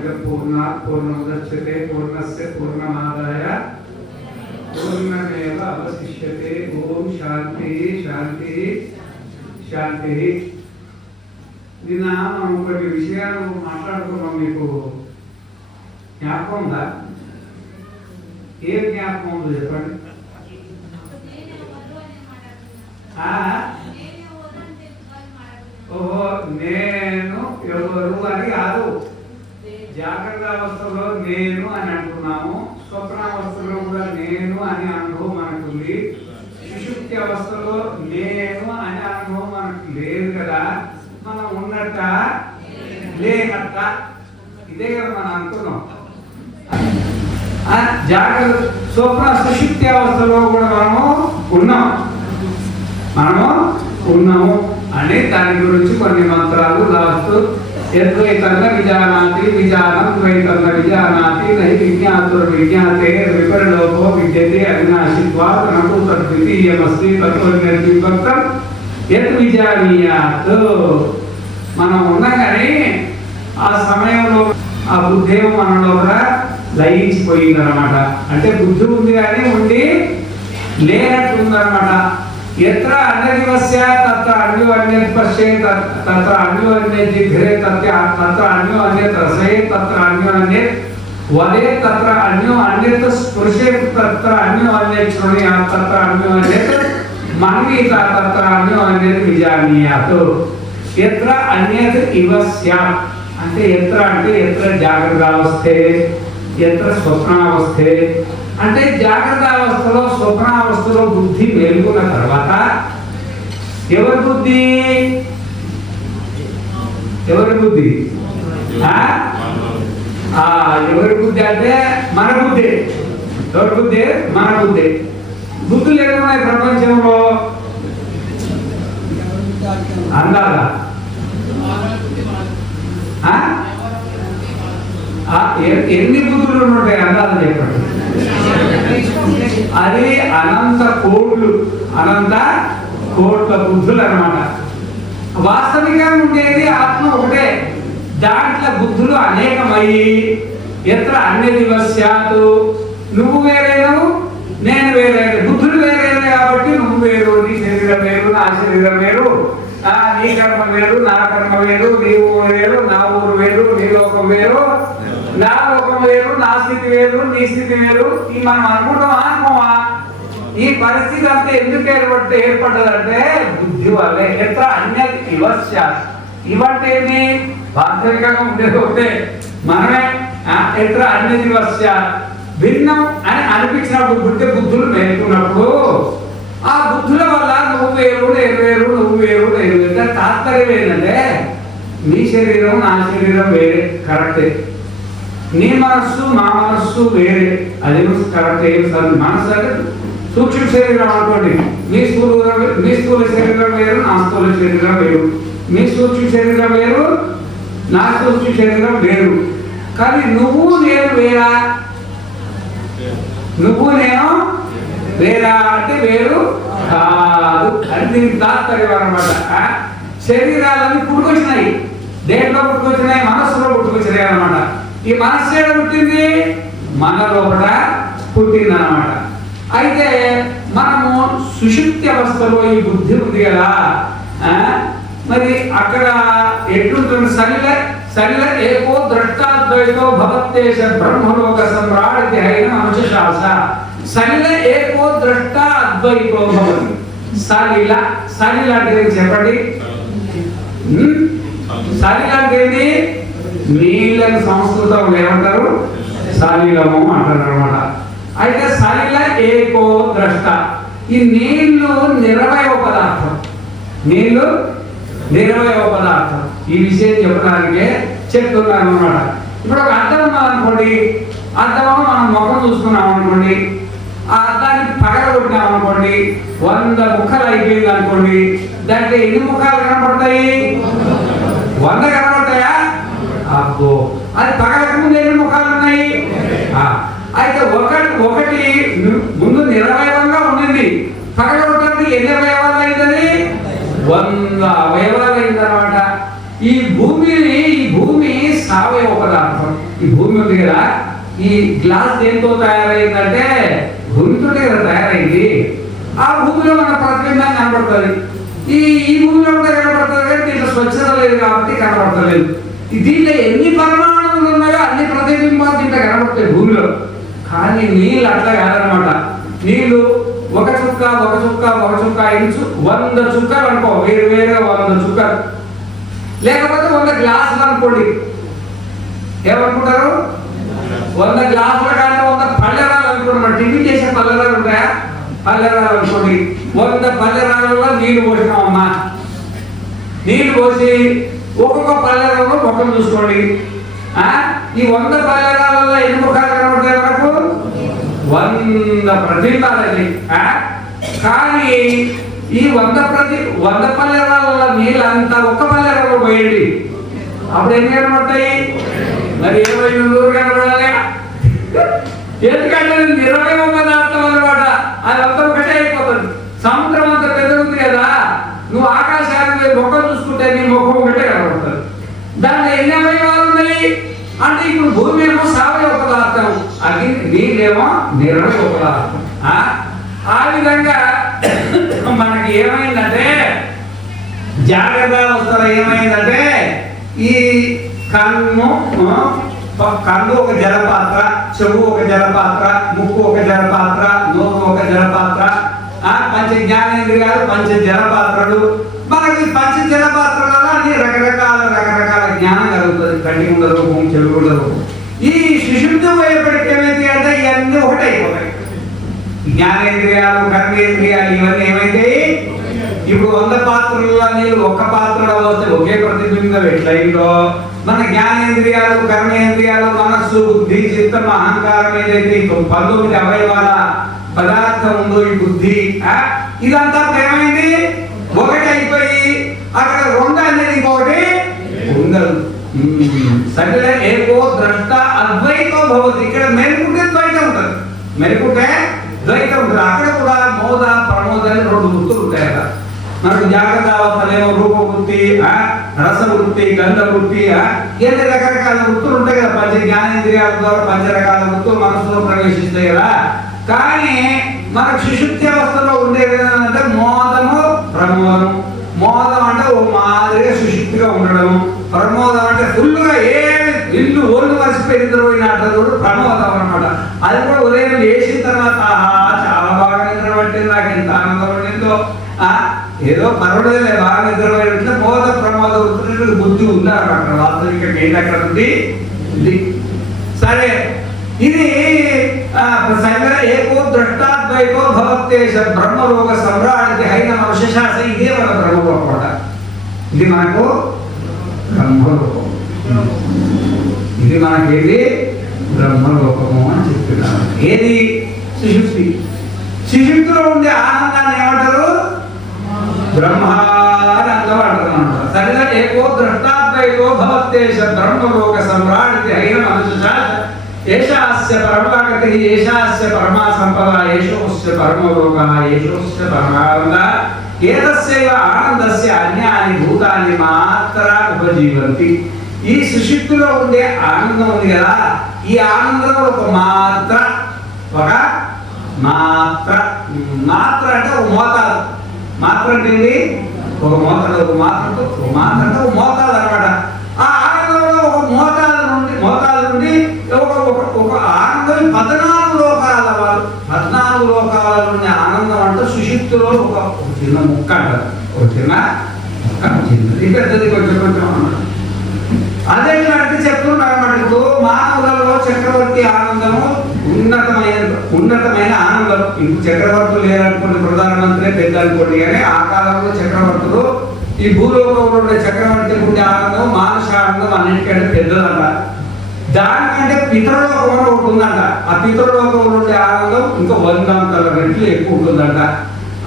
पूर्णात् पूर्णमुदच्यते पूर्णस्य पूर्णमादाय पूर्णमेव अवशिष्यते। ओम शांति शांति शांति। నిన్న మనం కొన్ని విషయాలు మాట్లాడుకున్నాం. మీకు జ్ఞాపకం ఉందా? ఏ జ్ఞాపకం ఉందో చెప్పండి. ఓహో, నేను ఎవరు అని కాదు. జాగ్రత్త అవస్థలో నేను అని అంటున్నాము, స్వప్నావస్థలో కూడా నేను అనే అనుభవం మనకుంది. సుషుప్తి అవస్థలో నేను అనే అనుభవం మనకు లేదు కదా. మనం ఉన్నట్ట లేనట్ట, ఇదే కదా మనం అనుకున్నాం. జాగ్రత్త స్వప్న సుషుప్తి అవస్థలో కూడా మనము ఉన్నాము అని దాని గురించి కొన్ని మంత్రాలు రాస్తూ యద్వైతంగా విజానాతి విజానం ద్వైతంగా విజానాతి నహి విజ్ఞాతుర్ విజ్ఞాతే విపరిలోపో విద్యతే అవినాశిత్వాత్ నకు తద్వితీయమస్తి తత్వజ్ఞానం యత్ విజానీయాత్. మనం ఉన్నాం కానీ ఆ సమయంలో ఆ బుద్ధేమో మనలో కూడా లయించిపోయిందన్నమాట. అంటే బుద్ధి ఉంది కానీ ఉండి లేనట్టు ఉందన్నమాట. ఎత్ర అన్యదివస్య తత్ర అన్యో అన్యత్ పశ్యేత్ తత్ర అన్యో అన్యత్ జిఘ్రే తత్ర అన్యో అన్యత్ రసయేత్ తత్ర అన్యో అన్యత్ వదేత్ తత్ర అన్యో అన్యత్ స్పృశేత్ తత్ర అన్యో అన్యత్ శృణుయాత్ తత్ర అన్యో అన్యత్ మన్వీత తత్ర అన్యో అన్యత్ విజానీయాత్. ఎత్ర అన్యత్ ఇవ స్యాత్ అంటే ఎత్ర అంటే ఎత్ర జాగ్రత్త అవస్థే ఎత్ర స్వప్నావస్థే అంటే జాగ్రత్త అవస్థలో స్వప్నావస్థలో బుద్ధి మేలుకున్న తర్వాత ఎవరి బుద్ధి ఎవరి బుద్ధి అంటే మన బుద్ధి. ఎవరి బుద్ధి? మన బుద్ధి. బుద్ధులు ఎన్నున్నాయి ప్రపంచంలో? అందాలా? ఎన్ని బుద్ధులు ఉంటాయి అందాలని చెప్పండి. అది అనంత కోట్ల బుద్ధులు అన్నమాట. వాస్తవికంగా ఉండేది ఆత్మ ఒకటే. దాంట్లో బుద్ధులు అనేకమయ్యి ఎత్ర అన్యదివస్యాతు నువ్వు వేరేను నేను వేరే. బుద్ధులు వేరేను కాబట్టి నువ్వు వేరు, నీ శరీరం వేరు, నా శరీరం వేరు, నీ కర్మ వేరు, నా కర్మ వేరు, నీ ఊరు వేరు, నా ఊరు వేరు, నీ లోకం వేరు, నా లోకం వేరు, నా స్థితి వేరు, నీ స్థితి వేరు. ఈ మనం అనుకోవా ఈ పరిస్థితి అంతా ఎందుకు ఏర్పడ్డదంటే బుద్ధి వల్లే. ఎట్లా అన్యత్ ఇవస్య ఇవంటే ఏమి? వాస్తవికంగా ఉండేది ఒకటే మనమే. ఎట్లా అన్యత్ ఇవస్య భిన్నం అని అనిపించినప్పుడు బుద్ధులు మేలుకున్నప్పుడు ఆ బుద్ధుల వల్ల నువ్వు వేరు నేను వేరు, నువ్వు వేరు నేను వేరు. తాత్పర్యం ఏంటంటే నీ శరీరం నా శరీరం వేరే, కరెక్టే. నీ మనస్సు మా మనస్సు వేరే, అది కరెక్టే. మనస్సు అంటే సూక్ష్మ శరీరం అనుకోండి. మీ స్థూల శరీరం వేరు, నా స్థూల శరీరం వేరు. మీ సూక్ష్మ శరీరం వేరు, నా సూక్ష్మ శరీరం వేరు. కానీ నువ్వు నేను వేరా? నువ్వు నేను వేరా అంటే వేరు కాదు. అది తాత్పర్యం అన్నమాట. శరీరాలన్నీ పుట్టుకొచ్చినాయి. దేంట్లో పుట్టుకొచ్చినాయి? మనస్సులో పుట్టుకొచ్చినాయి అన్నమాట. ఈ మనస్సు ఏడ పుట్టింది? మనలో కూడా పుట్టింది అన్నమాట. అయితే మనము సుషుప్తి అవస్థలో ఈ బుద్ధి ఉంది కదా, మరి అక్కడ ఎట్లుంటుంది? సలిల ఏకో ద్రష్టాద్వైతో భవత్తేష బ్రహ్మలోక సమ్రాట్ హైన అనుశాస. సలిల ఏకో ద్రష్ట అద్వైతో భవతి. సలిల అంటే చెప్పండి. సలిల అంటే నీళ్ళని సంస్కృతంలో ఏమంటారు? సలిలము అంటారు అనమాట. అయితే సలిల ఏకో ద్రష్ట. ఈ నీళ్లు నిరవయవ పదార్థం. నీళ్లు నిరవయవ పదార్థం. ఈ విషయం చెప్పడానికే చెప్తున్నాను అనమాట. ఇప్పుడు ఒక అద్దం ఉన్నదనుకోండి, అద్దంలో మనం ముఖం చూసుకున్నాం అనుకోండి, ఆ అద్దానికి పగలగొట్టినాం అనుకోండి, 100 ముక్కలు అయిపోయింది అనుకోండి, దాంట్లో ఎన్ని ముఖాలు కనపడతాయి? 100 కనపడతాయా? అబ్బో, అది పగలక ముందు ఎన్ని ముఖాలు ఉన్నాయి? అయితే ఒకటి ముందు నిరవయవంగా ఉండింది, పగలగొట్టడానికి ఎన్ని అవయవాలు అయిందని? 100 అవయవాలు అయిందన్నమాట. ఈ భూమి సావయవ పదార్థం. ఈ భూమి ఉంది కదా, ఈ గ్లాస్ దేంతో తయారైందంటే భూమితోనే కదా తయారైంది. ఆ భూమిలో మన ప్రతిబింబం కనబడుతుంది. ఈ భూమిలో కూడా కనబడుతుంది కానీ దీంట్లో స్వచ్ఛత లేదు కాబట్టి కనబడతలేదు. దీంట్లో ఎన్ని పరిమాణాలు ఉన్నాయో అన్ని ప్రతిబింబాలు దీంట్లో కనబడతాయి భూమిలో. కానీ నీళ్ళు అట్లా కాదనమాట. నీళ్ళు ఒక చుక్క ఒక చుక్క ఒక చుక్క ఇంచు 100 చుక్కలు అనుకో, వేరు వేరుగా 100 చుక్కలు, లేకపోతే 100 గ్లాసులు అనుకోండి. ఏమనుకుంటారు? 100 గ్లాసుల కానీ 100 పల్లెరాలు అనుకుంటున్నారు. టిఫిన్ చేసే పల్లెరాలు ఉంటాయా? పల్లెరాలు అనుకోండి. 100 పల్లెరాలలో నీళ్లు పోసినామమ్మా. నీళ్లు పోసి ఒక్కొక్క పల్లెరాలో ముఖం చూసుకోండి. ఈ 100 పల్లెరాలలో ఎన్ని ముఖాలు కనబడతాయి మనకు? 100 ప్రతిబింబాలండి. కానీ ఈ 100 పల్లెరాల నీళ్ళంతా ఒక్క పల్లెరాలో పోయండి, అప్పుడు ఎన్ని కనబడతాయి? మరి 20 కనబడాలి. ఎందుకంటే నిరవయవ పదార్థం అన్నమాట. అదంతా ఒకటే అయిపోతుంది. సముద్రం అంతా పెద్ద ఉంది కదా, నువ్వు ఆకాశానికి ముఖం చూసుకుంటే నీ ముఖం ఒకటే కనబడుతుంది. దాంట్లో ఎన్ని అవయవాలు ఉన్నాయి అంటే ఇప్పుడు భూమి ఏమో సావయవ పదార్థం, అది నీళ్ళేమో నిరవయవ పదార్థం. ఆ విధంగా మనకి ఏమైందంటే జాగ్రత్త అవస్థలో ఏమైందంటే ఈ కన్ను ఒక జలపాత్ర, చెవు ఒక జలపాత్ర, ముక్కు ఒక జలపాత్ర, నోరు ఒక జలపాత్ర, పంచ జ్ఞానేంద్రియాలు పంచ జలపాత్రలు. మనకి పంచ జలపాత్రలలో అన్ని రకరకాల జ్ఞానం కలుగుతుంది. కంటి ఉండదు, చెవి ఉండదు. ఈ సుషుప్తి పోయేప్పటికి ఏమైంది అంటే ఇవన్నీ ఒకటే అయిపోతాయి. జ్ఞానేంద్రియాలు కర్మేంద్రియాలు ఇవన్నీ ఏమైతాయి? ఇప్పుడు 100 పాత్రలలో నీళ్ళు ఒక్క పాత్రలో వస్తే ఒకే ప్రతిబింబం ఎట్లయిందో మన జ్ఞానేంద్రియాలు కర్మేంద్రియాలు మనస్సు బుద్ధి చిత్తం అహంకారం ఏదైతే 19 అవయవాల పదార్థం ఉందో ఈ బుద్ధి, ఇదంతా ఏమైంది? ఒకటి అయిపోయి అక్కడ 2 అనేది ఇంకొకటి ఉండదు. సకల ఏకో ద్రష్ట అద్వైతో భవతి. ఇక్కడ మెరుకుంటే ద్వైతం ఉంటుంది, మెరుకుంటే ద్వైతం ఉంటుంది. అక్కడ కూడా మోద ప్రమోద అని 2 వృత్తులు ఉంటాయి కదా. మనకు జాగ్రత్త అవస్థలేమో రూపవృత్తి, రసవృత్తి, గంధవృత్తి, ఎన్ని రకరకాల వృత్తులు ఉంటాయి కదా. పంచ జ్ఞానేంద్రియాల ద్వారా పంచరకాల వృత్తులు మనసులో ప్రవేశిస్తాయి కదా. కానీ మనకు సుషుప్తి అవస్థలో ఉండేది ఏంటంటే మోదము ప్రమోదం. మోదం అంటే ఓ మాదిరిగా సుషుప్తిగా ఉండడం, ప్రమోదం అంటే ఫుల్గా ఇల్లు ఒళ్ళు మరిచిపోయి నిద్రపోయినట్టు ప్రమోదం అనమాట. అది కూడా ఉదయం లేచిన తర్వాత చాలా బాగా నిద్ర పట్టింది, నాకు ఎంత ఆనందం పడిందో, ఏదో పర్వాలేదులే బాగా నిద్రపోయినట్లే మోద ప్రమోద వృత్తులు బుద్ధి ఉందన్నమాట. వాస్తవికంగా ఏంటి అక్కడ ఉంది? సరే, ఇది ఏకో ద్రష్టాద్వైతో భవత్తేశ బ్రహ్మలోక సమ్రాడికి హైన అవశేషాస. ఇదే మన బ్రహ్మలోకం కూడా. ఇది మనకు బ్రహ్మలోకం, ఇది మనకేది బ్రహ్మలోకము అని చెప్తున్నారు. ఏది? సుషుప్తి. సుషుప్తిలో ఉండే ఆనందాన్ని ఏమంటారు? బ్రహ్మానందం అంటారు. సరిగా ఏకో ద్రష్టాద్వైతో భవత్తేశ బ్రహ్మలోక సమ్రాడికి హైన అవశేషాస. ఏషాస్య పరమగతి, ఏషాస్య పరమా సంపద, ఏషోస్య పరమలోకః, ఏషోస్య పరమానంద. ఏతస్యైవ ఆనందస్య అన్యాని భూతాని మాత్ర ఉపజీవంతి. ఈ సుషుప్తిలో ఉండే ఆనందం ఉంది కదా, ఈ ఆనందంలో ఒక మాత్ర మాత్ర అంటే ఒక మోతాదు. మాత్ర అంటే ఏంటి? ఒక మోతాదు. ఒక మాత్ర అంటే ఒక మోతాదు అనమాట. ఆ ఆనందంలో ఒక మోతాదు నుండి ఒక ఆనందం 14 లోకాల వాళ్ళు, 14 లోకాల నుండి ఆనందం అంటే సుషుప్తిలో ఒక చిన్న ముక్క అంటారు. ఒక చిన్న ముక్క, చిన్నది పెద్దది కొంచెం అన్నమాట. అదే అంటే చెప్తున్నారు అన్నమాట. ఇప్పుడు మానవులలో చక్రవర్తి ఆనందము ఉన్నతమైన ఆనందం. ఇప్పుడు చక్రవర్తులు లేరనుకోండి, ప్రధానమంత్రి పెద్ద అనుకోండి. కానీ ఆ కాలంలో చక్రవర్తులు, ఈ భూలోకంలో ఉండే చక్రవర్తి ఉండే ఆనందం మానస ఆనందం అన్నిటికంటే పెద్దదంట. దానికంటే పితృలోకం ఒకటి ఉందంట. ఆ పితృలోకంలో ఉండే ఆనందం ఇంకా 100 రెట్లు ఎక్కువ ఉంటుందంట.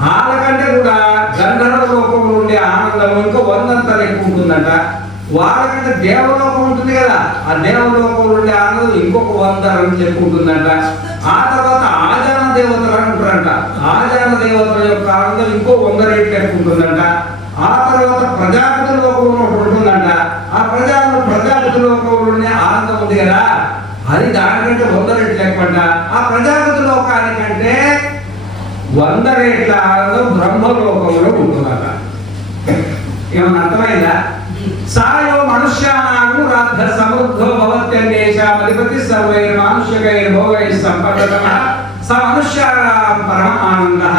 వాళ్ళకంటే కూడా గంధర్వ లోకంలో ఉండే ఆనందం ఇంకా 100 ఎక్కువ ఉంటుందంట. వాళ్ళకంటే దేవలోకం ఉంటుంది కదా, ఆ దేవలోకంలో ఉండే ఆనందం ఇంకొక 100 రెట్లు ఎక్కువ ఉంటుందంట. ఆ తర్వాత ఆజాన దేవతలు అంటారంట. ఆజాన దేవతల యొక్క ఆనందం ఇంకో 100 రెట్లు ఎక్కువ ఉంటుందంట. ఆ తర్వాత ప్రజాపతి లోకంలో ఒకటి ఉంటుందంట. ఆ ప్రజాపతి ప్రజాపతి లోకంలోనే ఆనందం ఉంది కదా, అది దానికంటే 100 రెట్లు ఎక్కువ. ఆ ప్రజాపతి లోకానికంటే 100 రెట్ల ఆనందం బ్రహ్మలోకంలో ఉంటున్నారా? ఏమన్నా అర్థమైందా? సాయో మనుష్యానాగు రాద్ధ సమృద్ధో భవత్యన్యేషామధిపతి సర్వైర్ మానుష్యకైర్ భోగైర్ సంపన్నః స మనుష్యానాం పరమ ఆనందః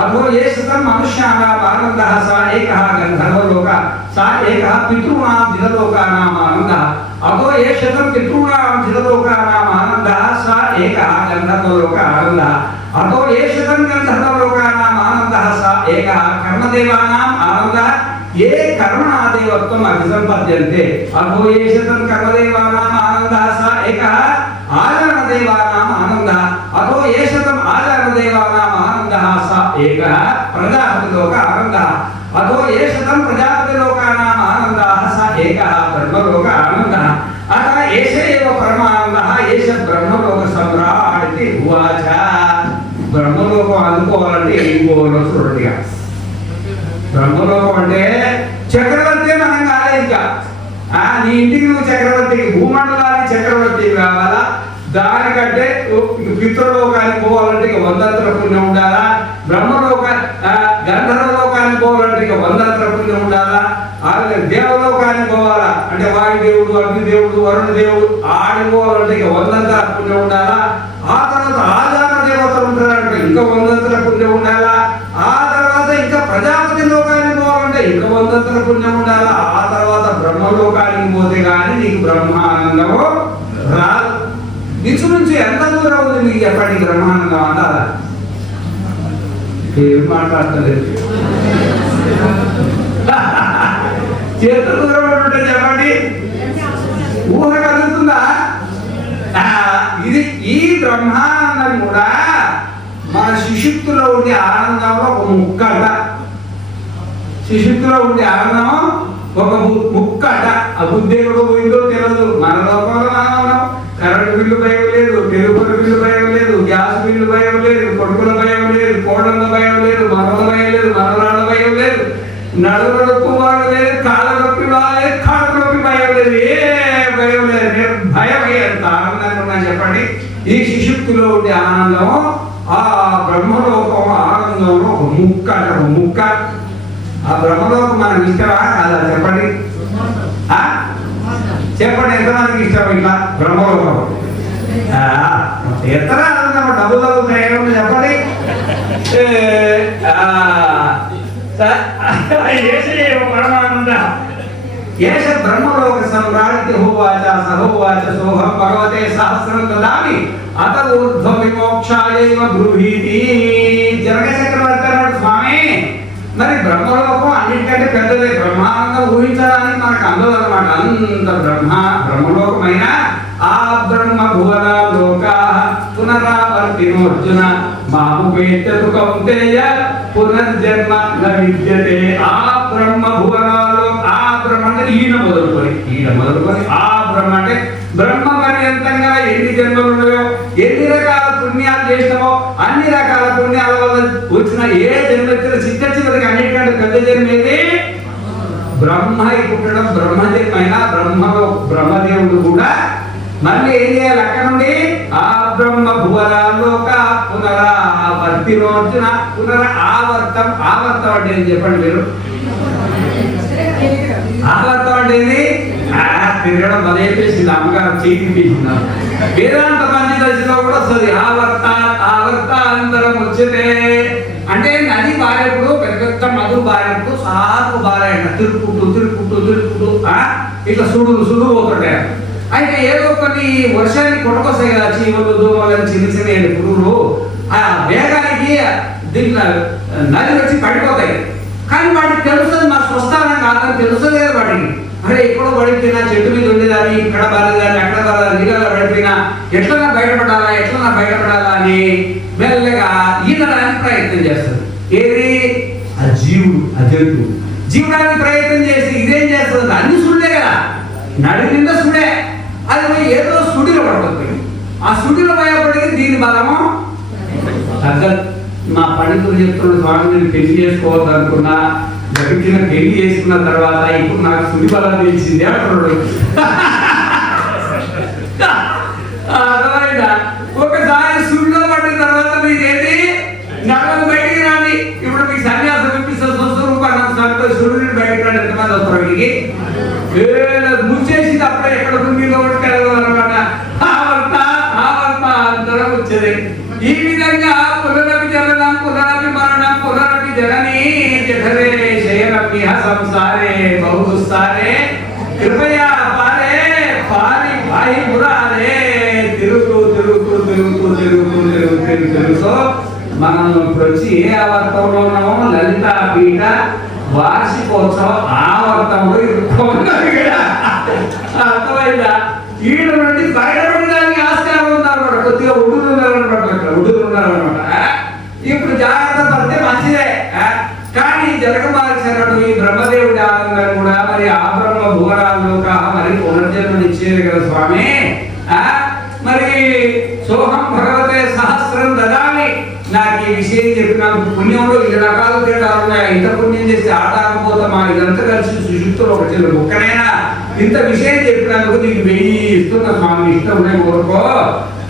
అథో ఏషతం మనుష్యానాం ఆనందః స ఏకః గంధర్వలోక స ఏకః పితॄణాం ధిరలోకానాం ఆనందః అథో ఏషతం పితॄణాం ధిరలోకానాం ఆనందః స ఏకః గంధర్వలోక ఆనందః అథో ఏషతం గంధర్వలోకానాం ఆనందః స ఏకః కర్మదేవానాం ఆనందః ఏ కర్మణాదేవత్వం అభిసంపద్యంతే అథో ఏషతం కర్మదేవానాం ఆనందః స ఏకః ఆచరణదేవానాం ఆనందః అథో ఏషతం ఆచరణదేవానాం ఆనందః స ఏకః ప్రజాపతిలోక ఆనందః అథో ఏషతం ప్రజాపతిలోకానాం ఆనందః స ఏకః బ్రహ్మలోక ఆనందః అథ ఏష ఏవ పరమానందః ఏష బ్రహ్మలోక సమ్రాట్ ఇతి ఉవాచ. బ్రహ్మలోకం అందుకోవాలంటే ఏం పోవాలో చూడండి. బ్రహ్మలోకం అంటే చక్రవర్తి మనం కాలే. ఇంకా నీ ఇంటికి నువ్వు చక్రవర్తికి, భూమండలానికి చక్రవర్తి కావాలా? దానికంటే పితృలోకానికి పోవాలంటే ఇక 100 పుణ్యం ఉండాలా? బ్రహ్మలోక గంధర్వలోకానికి పోవాలంటే ఇక 100 పుణ్యం ఉండాలా? అలాగే దేవలోకానికి పోవాలా అంటే వాయుదేవుడు, అగ్నిదేవుడు, వరుణ దేవుడు ఆడిపోవాలంటే ఇక 100 పుణ్యం ఉండాలా? ఆ తర్వాత ఆధార దేవతలు ఉంటారంటే ఇంకా 100 పుణ్యం ఉండాలా? ఆ తర్వాత ఇంకా ప్రజాపతి లోకానికి పోవాలంటే ఇంకా 100 పుణ్యం ఉండాలా? ఆ తర్వాత బ్రహ్మలోకానికి పోతే కానీ నీకు బ్రహ్మానందము రాదు. నుంచి ఎంత దూరం ఉంది మీకు చెప్పండి? బ్రహ్మానందం అంటారా? ఏం మాట్లాడలేదు. చేత దూరం ఉంటే చెప్పండి, ఊహ కలుగుతుందా? ఇది ఈ బ్రహ్మానందం కూడా మన శిశుత్తులో ఉండే ఆనందంలో ఒక ముక్కట. శిశుత్తులో ఉండే ఆనందం ఒక ముక్కట. ఆ బుద్ధి ఎక్కడో పోయిందో తెలియదు. మన లోకంలో మనం ఉన్నాం. కరెంటు బిల్లు భయం లేదు, టెలిఫోన్ బిల్లు భయం లేదు, గ్యాస్ బిల్లు భయం లేదు, కొడుకుల భయం లేదు, కోడళ్ళ భయం లేదు, మనల భయం లేదు, మనరాళ్ళ భయం లేదు, నడుము నొప్పి వాళ్ళు లేదు, కాళ్ళ నొప్పి బాగాలేదు, కాళ్ళ నొప్పి భయం లేదు, ఏ భయం లేదు. నిర్భయం ఎంత ఆనందంగా ఉన్నా చెప్పండి. ఈ శిశుక్తిలో ఉండే ఆనందము ఆ బ్రహ్మలోకం ఆనందంలో ఒక ముక్క అంటే ఒక ముక్క. ఆ బ్రహ్మలోకం మనకి ఇష్టమా కాదా చెప్పండి? చెప్పండి, ఎంతమందికి ఇష్టం ఇట్లా బ్రహ్మలోకం? ఎత్తన ఆనందం డబ్బులు తగ్గుతాయి చెప్పండి. పరమానంద ఏష బ్రహ్మలోక సమ్రాట్ హోవాచ సహోవాచ సోహం భగవతే సహస్రం దదామి అత ఊర్ధ్వ విమోక్షాయైవ బ్రూహీతి. జనక చక్రవర్తి అన్నాడు, స్వామి మరి బ్రహ్మలోకం అన్నిటికంటే పెద్దదే. బ్రహ్మానందం ఊహించడానికి మనకు అందదు అనమాట. అంత బ్రహ్మలోకమైన ఆ బ్రహ్మ భువన లోక పునరావర్తినోర్జున మాముపేత్యతు కౌంతేయ పునర్జన్మ న విద్యతే. ఆ బ్రహ్మ భువనాలు, ఆ బ్రహ్మ అంటే ఈయన మొదలుకొని ఆ బ్రహ్మ అంటే బ్రహ్మ పర్యంతంగా ఎన్ని జన్మలు ఉన్నాయో, ఎన్ని రకాల పుణ్యాలు చేసినామో అన్ని రకాల పుణ్యాల వల్ల వచ్చిన ఏ జన్మ వచ్చిన చివరికి అన్నిటికంటే పెద్ద జన్మ ఏది? బ్రహ్మై పుట్టడం. బ్రహ్మజన్మైనా బ్రహ్మదేవుడు కూడా మళ్ళీ ఏం చేయాలి? అక్కడ నుండి ఆ బ్రహ్మ భువనాల్లోక పునరావర్తినోర్జున. ఆవర్తం అంటే ఏం చెప్పండి మీరు? ఆవర్తం అంటే ఏంది? తిరగడం మొదలైపోయింది. అమ్మగారు చేతికి తీసింది. వేదాంత పంచదశలో కూడా వస్తుంది ఆవర్తాంతరం వచ్చేదే. అంటే నది బారేప్పుడు పెద్ద మధు బారేప్పుడు సాకు బారాయన తిరుక్కుంటూ ఇట్లా సుడులు పోతుంటాయి. అయితే ఏదో కొన్ని వర్షానికి కొట్టుకొస్తాయి కదా, చీమలు దోమలు చిన్న చిన్న పురుగులు. ఆ వేగానికి దీంట్లో నది వచ్చి పడిపోతాయి. కానీ వాటికి తెలుస్తుంది మా స్వస్థానం కాదని తెలుస్తుంది కదా వాటికి. అరే ఎక్కడో పడిపోయినా, చెట్టు మీద ఉండేదాన్ని, ఇక్కడ బాలేదాన్ని, అక్కడ బాలేదాన్ని, నీళ్ళలో పడిపోయినా ఎట్లన్నా బయటపడాలా అని మెల్లగా ఈదడానికి ప్రయత్నం చేస్తుంది. ఏది? ఆ జీవుడు, ఆ జంతువు జీవడానికి ప్రయత్నం చేసి ఇదేం చేస్తుంది? అన్ని సుడే కదా, నడి నిండా సుడే. అది పోయి ఏదో సుడిలో పడుతుంది. ఆ సుడిలో పోయేప్పటికీ దీని బలము తగ్గదు. మా పండితులు చెప్తున్న స్వామి, నేను పెళ్లి చేసుకోవద్దు అనుకున్నా, జరిగిన పెళ్లి చేసుకున్న తర్వాత ఇప్పుడు నాకు సుడి బలం తెలిసింది అంటున్నాడు. అర్థమైందా? ఒకసారి సుడిలో పడిన తర్వాత మీకేంటి నడవదు బయటికి రాని. ఇప్పుడు మీకు సన్యాసం ఇప్పిస్తే స్వస్వరూపాన్ని సూర్యుడిని బయటకు రాని ఎంతమంది వస్తారు? వీడికి ముంచేసి తప్ప ఎక్కడ కుంగిలో అనమాట. అందరం వచ్చేది. ఈ విధంగా పునరపి జననం పునరపి మరణం పునరపి జననీ జఠరే శయనపి సంసారే బహుదుస్తారే కృపయా పారే పారి భాయి మురారే తిరుగుతూ తిరుగుతూ తిరుగుతూ తిరుగుతూ తిరుగుతూ తిరుగుతూ మనం ఇప్పుడు వచ్చి ఏ ఆవర్తంలో ఉన్నామో లలితా పీఠ వార్షికోత్సవం ఆవర్తంలో ఇరుక్కున్నారు కదా. అర్థమైందా? ఈడ నుండి బయటపడడానికి ఆస్కారం ఉందన్నమాట. కొద్దిగా ఉడుతున్నారనమాట. ఇప్పుడు జాగ్రత్త పడితే మంచిదే. కానీ జనకమాల్సినట్టు ఈ బ్రహ్మదేవుడి ఆనందం కూడా మరి ఆ బ్రహ్మ భువనాల్లో మరి పునర్జన్మనిచ్చేది కదా స్వామి. మరి సోహం భగవతే సహస్రం దదామి. నాకు ఈ విషయం చెప్పినందుకు పుణ్యంలో 2 రకాల తేడాలు ఉన్నాయి. ఇంత పుణ్యం చేస్తే ఆటాకపోతామా? ఇదంతా కలిసి సుశుక్తులు ఒకటి ఒక్కనైనా ఇంత విషయం చెప్పినందుకు నీకు 1000 ఇస్తున్న స్వామి. ఇష్టం ఉన్నాయి కోరుకో.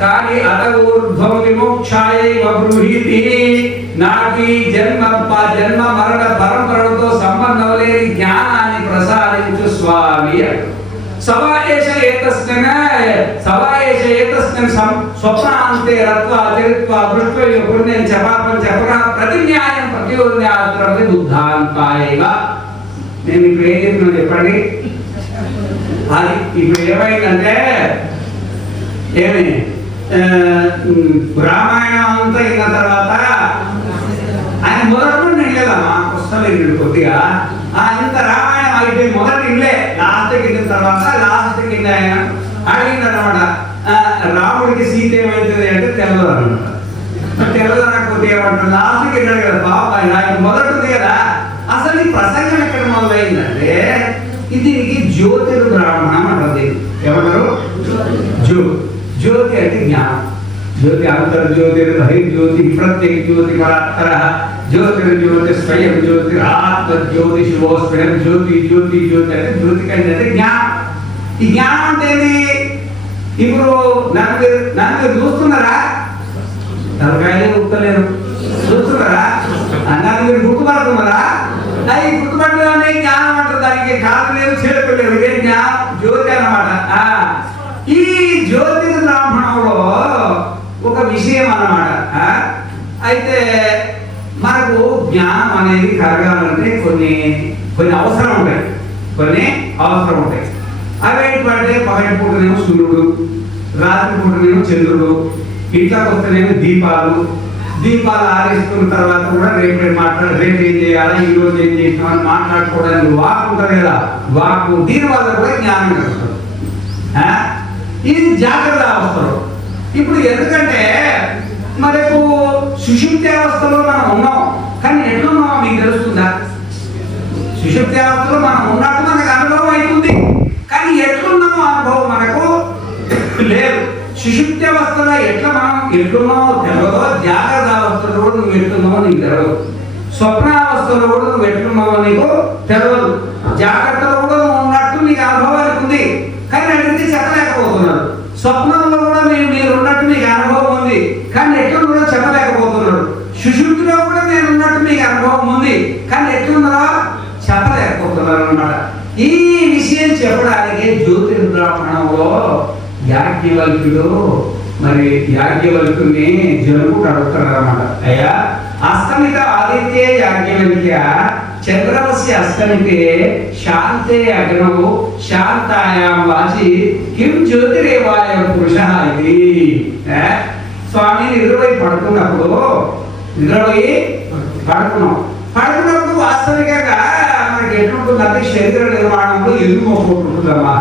కానీ అతూర్ధ్వం విమోక్షాయైవ బ్రూహీతి. నాకు ఈ జన్మ మరణ పరంపరలతో సంబంధం లేని జ్ఞానాన్ని ప్రసాదించు స్వామి. సవాయేష ఏతస్మిన్ స్వప్నాంతే రత్వా చరిత్వా దృష్ట్వా పుణ్యం చపాపం చపరా ప్రతిన్యాయం ప్రతియోన్యాత్రమది బుద్ధాంతాయైవ. నేను ఇప్పుడు ఏం చెప్తున్నాను చెప్పండి. అది ఇప్పుడు ఏమైందంటే ఏమి రామాయణం అంతా అయిన తర్వాత ఆయన మొదటి నేను లేదమ్మా పుస్తకం కొద్దిగా ఇంత రామాయణం అయిపోయి మొదటి ఇల్లే లాస్ట్ కింద తర్వాత లాస్ట్ కింద ఆయన అడిగిందనమాట. రాముడికి సీత ఏమైతుంది అంటే తెల్లదు అనమాట. తెల్లదనకపోతే ఏమంటారు? లాస్ట్ కింద కదా బాబా ఆయన మొదటి ఉంది కదా. అసలు ఈ ప్రసంగం ఎక్కడ మొదలైందంటే దీనికి జ్యోతిర్ బ్రాహ్మణం అంటది. ఏమన్నారు? జ్యోతి అంటే జ్ఞానం. జ్యోతి అంతర్జ్యోతిర్ బహిర్జ్యోతి ప్రత్యేక జ్యోతి పరాత్పర జ్యోతిర్జ్యోతి స్వయం జ్యోతి ఆత్మజ్యోతి శివోస్వయం జ్యోతి జ్యోతి జ్యోతి అంటే జ్యోతి అంటే జ్ఞానం. ఈ జ్ఞానం అంటే ఏంది? ఇప్పుడు నన్ను చూస్తున్నారా? తలకాయలే గుర్తలేరు. చూస్తున్నారా? నన్ను మీరు గుర్తుపడుతున్నారా? అది గుర్తుపట్టడానే జ్ఞానం అంటారు. దానికి కాదు లేదు చేతులు లేవు. ఇదే జ్ఞానం జ్యోతి అన్నమాట. ఈ జ్యోతి బ్రాహ్మణంలో ఒక విషయం అన్నమాట. అయితే మనకు జ్ఞానం అనేది కలగాలంటే కొన్ని అవసరం ఉంటాయి. అవి ఏంటంటే పగటి పూటనేమో సూర్యుడు, రాత్రి పూటనేమో చంద్రుడు, ఇంట్లోకి వస్తేనేమో దీపాలు ఆరేసుకున్న తర్వాత కూడా రేపు ఏం చేయాలా, ఈ రోజు ఏం చేసినామని మాట్లాడుకోవడానికి వాక్ ఉంటుంది కదా. వాక్ దీని వల్ల కూడా జ్ఞానం కలుగుతుంది. ఇది జాగ్రత్త అవస్థలో. ఇప్పుడు ఎందుకంటే మనకు సుషుప్తి అవస్థలో మనం ఉన్నాం. కానీ ఎట్లున్నామో మీకు తెలుస్తుందా? సుషుప్తి అవస్థలో మనం ఉన్నట్టు మనకు అనుభవం అవుతుంది. కానీ ఎట్లున్నామో అనుభవం మనకు లేదు. సుషుప్తి అవస్థలో మనం ఎట్లున్నామో తెలియదో, జాగ్రత్త అవస్థలో కూడా నువ్వు ఎట్లున్నావో నీకు తెలియదు. స్వప్నావస్థలో కూడా నువ్వు ఎట్లున్నావో నీకు తెలియదు. జాగ్రత్తలో కూడా నువ్వు ఉన్నట్టు నీకు అనుభవానికి ఉంది. కానీ అడిగితే చెప్పలేకపోతున్నాడు. స్వప్నంలో కూడా మీరు ఉన్నట్టు మీకు అనుభవం ఉంది. కానీ ఎట్లా కూడా చెప్పలేకపోతున్నాడు. సుషుప్తిలో కూడా నేను ఉన్నట్టు మీకు అనుభవం ఉంది. కానీ ఎట్లున్నారో చెప్పలేకపోతున్నారు అన్నమాట. ఈ విషయం చెప్పడానికి జ్యోతిర్బ్రాహ్మణంలో యాజ్ఞవల్క్యుని జనుకుడు అడుగుతున్నారు అన్నమాట. అయ్యా, అస్తమిత ఆదిత్య యాజ్ఞవల్క్య చంద్రమస్య అస్తమితే శాంతే అగ్నౌ శాంతాయాం వాచి కిం జ్యోతిరేవాయ పురుషః ఇది. స్వామి నిద్రపోయి పడుకున్నప్పుడు వాస్తవికంగా మనకి ఎట్లుంటుందంటే శరీర నిర్మాణంలో ఎరుగు ఒకటి ఉంటుందమ్మా.